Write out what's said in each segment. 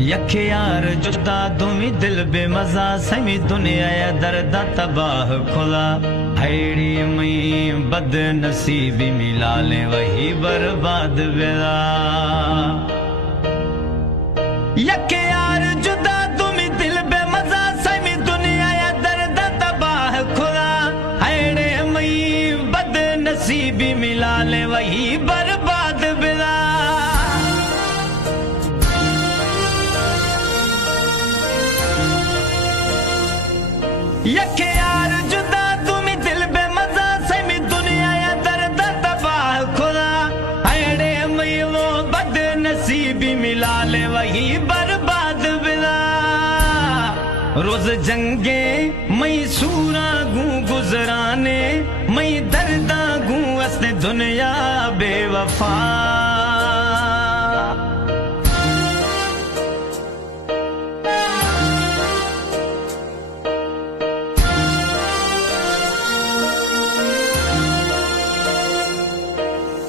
यख यार जुदा दुमी दिल बेमजा समी दुनिया या दर्द तबाह खुला हैड़ी मई बद नसीबी मिला ले वही बर्बाद बेला। यख यार जुदा दुमी दिल बेमजा समी दुनिया या दर्द तबाह खुला हैड़ी मई बद नसीबी मिला ले वही बर्बाद बेला। यख यार जुदा तुमी दिल बेमजा समी दुनिया या दर्द तबाह खुला हैड़े मई वो बद नसीबी मिला ले वही बर्बाद बिला। रोज जंगे मई सूरा गू गुजराने मई दर्दा गू असने दुनिया बेवफा।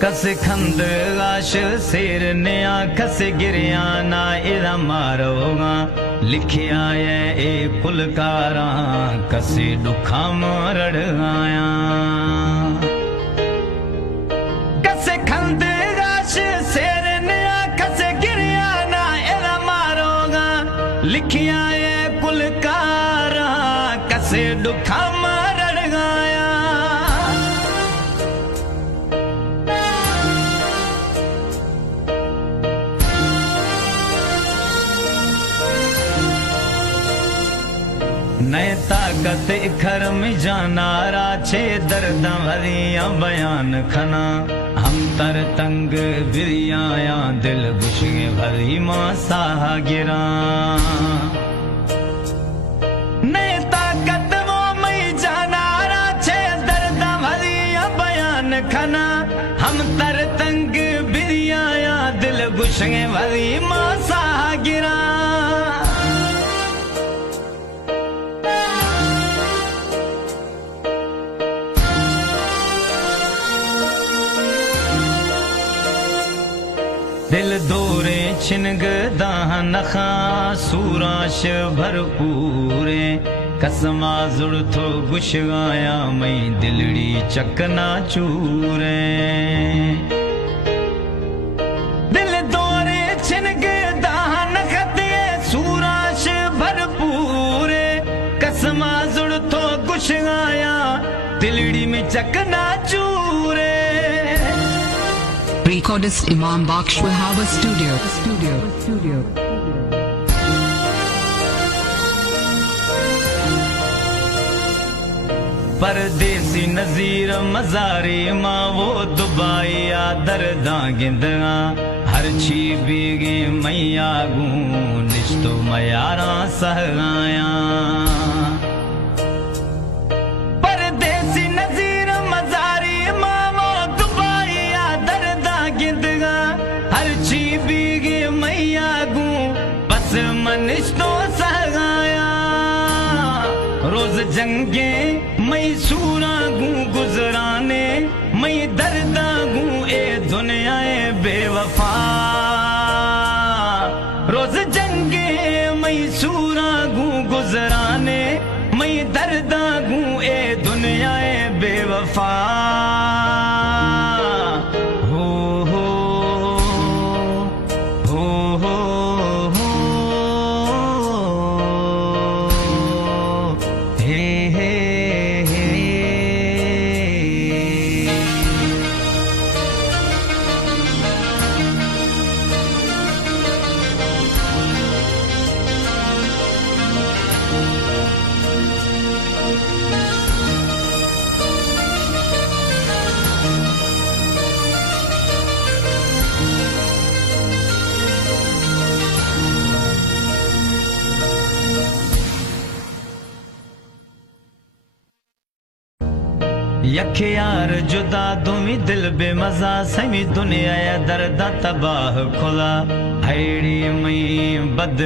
कस खंद आश शेर नया कस गिरिया ना इरा मारोगा लिखिया ए फुलकारा कसे दुखा मरड़ आया। कस खंद आश शेर नया कस गिरिया ना इरा मारोगा लिखिया ए फुलकारा कसे दुखा मरड़ आया। नए ताकत इखर में जानारा छे दर्द भरिया बयान खना हम तर तंग बिरियाया दिल गुशे भरी मासा गिरा। नए ताकत वो में जानारा छे दर्द भरिया बयान खना हम तर तंग बिरियाया दिल गुशे भरी मासा गिरा। दिल दोरे छिनग दाह नखा सूराश भरपूरे कसमा जुड़ थो गुश आया मई दिलड़ी चकना चूरे। दिल दोरे छिनग दाह नखते सूराश भरपूरे कसमा जुड़ थो गुश आया दिलड़ी में चकना चूरे। Recordist Imam Baksh Wahaba Studio. परदेसी नजीर मजारी मां वो दुबाई आ दर्दा गिंदगा हर छी बीगे मैया गू निश्तो मयारा सहगाया। परदेसी नजीर मजारी मां वो दुबाई आ दर्दा गिंदगा हर छी बीगे मैया गू बस मनिश्तो सहगाया। रोज जंगे मई सूरा गू गुजराने मई दर्दा गू ए दुनिया बेवफा। रोज जंगे मई सूरा गू गुजराने मई दर्दा गू ए दुनिया बेवफा। हो हो हो हो हो हे हे यख यार जुदा दुमी दिल बेमजा समी दुनिया या दर्द तबाह खुला हैड़ी मई बद